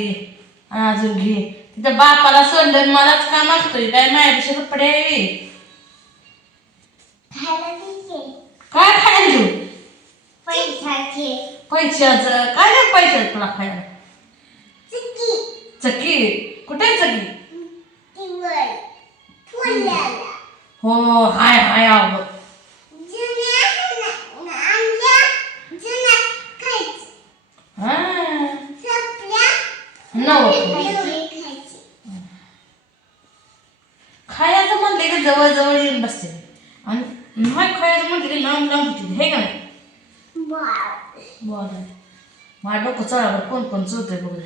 दे अजून घे. तिथं बापाला सोडलं मलाच का मागतोय काय माझ्यापेक्षा कपडे आहे काय खायला तू पैशाचं काय नाही पैशाचं तुला खायला चक्की कुठे आहे चक्की हो हाय हाय अगं खायचं म्हणले की जवळ जवळ येऊन बसते आणि नाही खायचं म्हटलं की लांब लांब होती हे का नाही बरं माझं डोकं चढावर कोण कोण चोरतंय बघ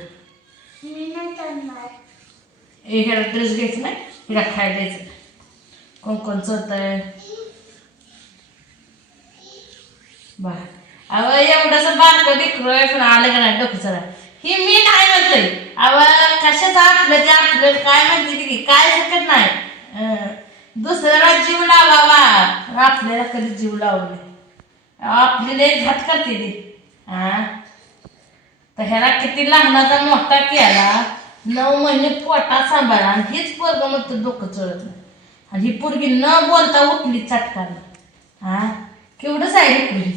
ह्याला ड्रेस घ्यायचं नाही हिला खायला द्यायचं कोण कोण चोरतंय बर अव एवढंसं बारकं लेकरं पण आलं का नाही डोकं चढा ही मी नाही म्हणतोय अव कशाचं आपलं ते आपलं काय म्हणते की काय शकत नाही दुसऱ्याला जीव लावावा आपल्याला कधी जीव लावले आपली लय घात करते ती तर ह्याला किती लहानाचा मोठा केला 9 महिने पोटात सांभाळला आणि हीच पोरगं म्हणतो डोकं चढत नाही आणि ही पोरगी न बोलता उठली चटकाने केवढंच आहे उठली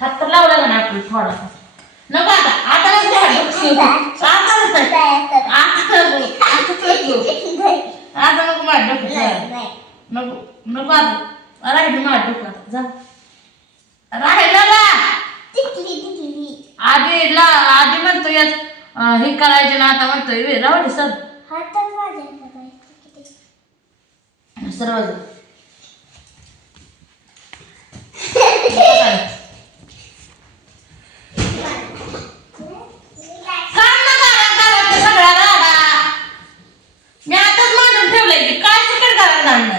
हात तर लावला का नाही आपली थोडा नको आता आता नको आता नको माझं डोकं नको नको आता राहिली माझं डोकं आता जा राहिलं ना आधी म्हणतोय हे करायचे ना आता म्हणतोय राहू दे सर सर्व सगळ्या राडा मी आताच मांडून ठेवलंय की काय चिकट करायला नाही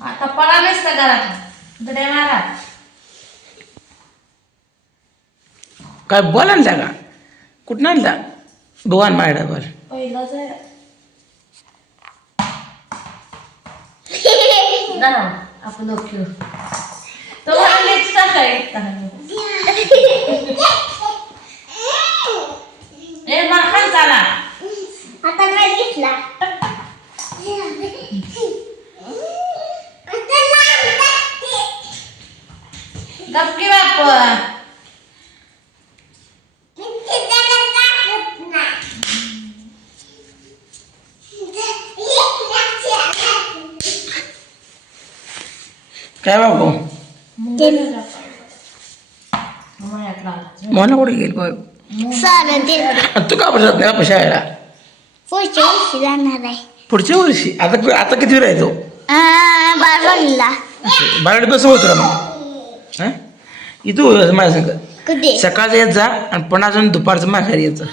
आता पडा नसता घरात दड्या मारा काय बोला ना का कुठं आणला भगवान मायडा बोल पहिला जाय ना आपण ओके तो आलेच सकाळी ए माखन झाला आता काय घेतला गप्पी बाप काय बाबू मला कुठे गेल बघ तू का बसत नाही बाबा शाळेला पुढच्या वर्षी जाणार आहे पुढच्या वर्षी आता आता किती राहतो बारावीला बारावी कसं होतं मग हां इथं माझ्या संग कधी सकाळचं येत जा आणि पुन्हा अजून दुपारचं माघारी यायचं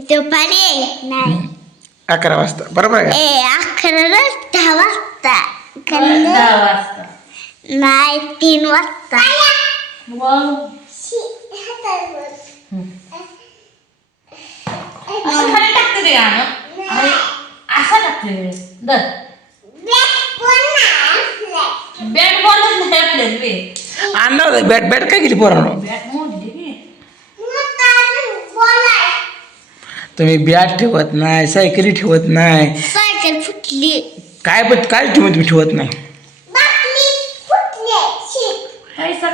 दुपारी नाही 11 वाजता बरोबर आहे का 11 10 वाजता 10 वाजता नाही 3 वाजता असं खाली टाकते ते गाणं आणि असं टाकते दर बॅट बॉलच नाही आपल्याला बे आणणार होतं बॅट बॅट काय केली पोरानं बॅट मोडली की तुम्ही बॅट ठेवत नाही सायकली ठेवत नाही सायकल फुटली काय तुम्ही ठेवत नाही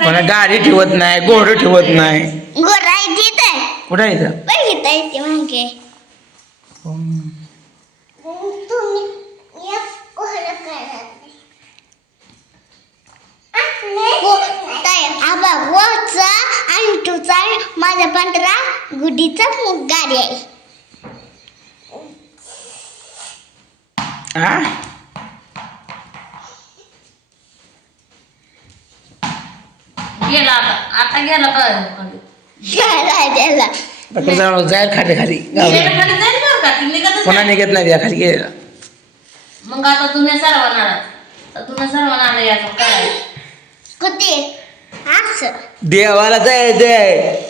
मला गाडी ठेवत नाही घोडं ठेवत नाही गोराई देत कुठं आहे इथं बघितलं ते मागे अंटूचा माझा पांढरा गुडीचा गाडी आहे हा गेला आता गेला त्याला जाईल खाली खाली पुन्हा निघत नाही त्या खाली गेला मग आता तुम्ही सर्वांना याचं काय कुठे असं देवाला जायचंय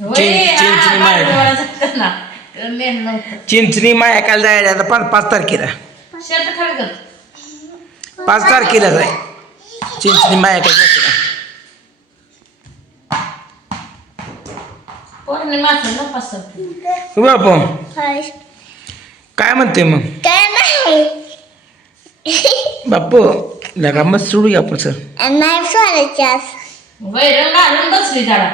होय, चिंच- चिंच हा, मार. बाजूला जातं ना. नेलं नव्हतं चिंचणी माया काल जायला आता 5 तारखेला शेत खाली करतो 5 तारखेला जाय चिंचणी माया काल जायला पौर्णिमाचं ना 5 तारखेला बापू हाय. काय म्हणते मग काय नाही बापू लगा मग सोडूया आपण सर नाही सोडायची आज. वैरण घालून बसली झाडा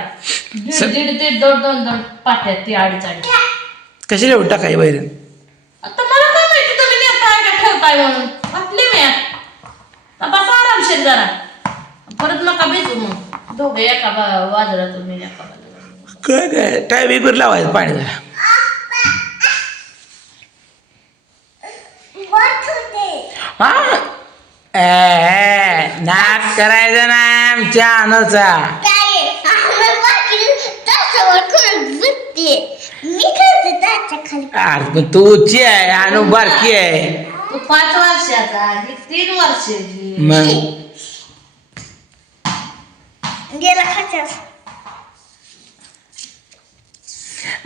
दीड 2 पाट्यात ती अडीच कशाला एवढं टाकाय वैरण आता मला काय माहिती तुम्ही नेताय का ठेवताय म्हणून घातली मी आता बस आरामशीर जरा परत नका भिजू मग दोघे एका बाजूला तुम्ही एका बाजूला काय टायमिंगवर लावायचं पाणी जरा हा नाच करायचं ना आमच्या अनुचा काय आम्ही बाकी तासावर करत बसते. मी करते त्याच्या खाली. अरे पण तू उची आहे अनु बारकी आहे तू 5 वर्षाचा ही 3 वर्षाची मग गेला खाच्यास.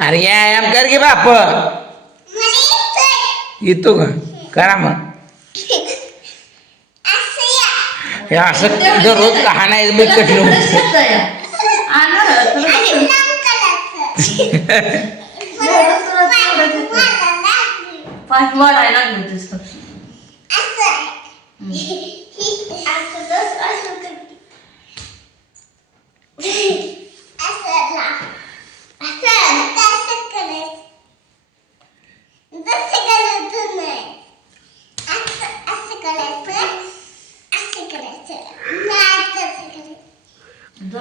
अरे व्यायाम कर की बाप येतो का करा मग हे असं दररोज हाणायचं मी कठीण होत पाच वाढायला लागले दिसत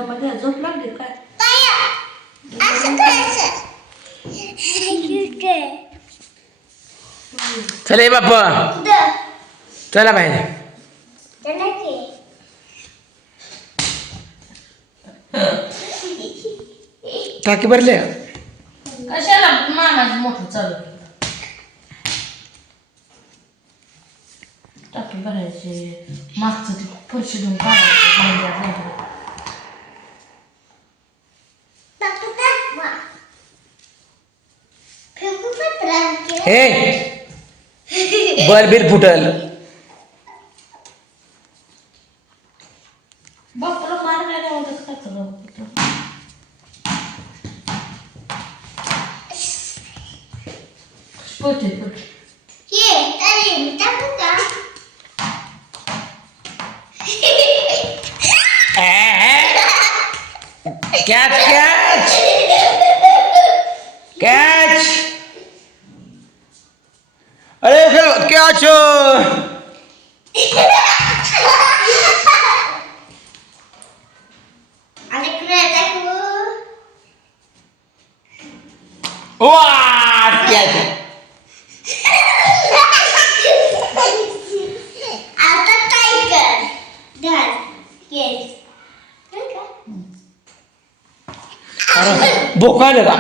मध्ये झोप लागली काय चला बाप चला बाहेर टाकी भरले कशाला मानाचं मोठं चालू केलं? टाकी भरायचे मागचं ते फरशी धुवून काढायचं हे बरबीर फुटल बापाला मार नाही आवडत का तुला Pote Pote catch catch catch अरे कॅच वा कॅच आता काय कर घाल केस अरे भोका आलं का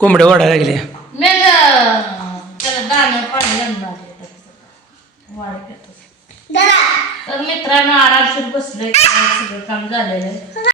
कोंबड्या ओढायला लागल्या मी त्याला दाणं पाणी वाढ धरा तर मित्रांनो आरामशीर बसलोय सगळं काम झालेलं आहे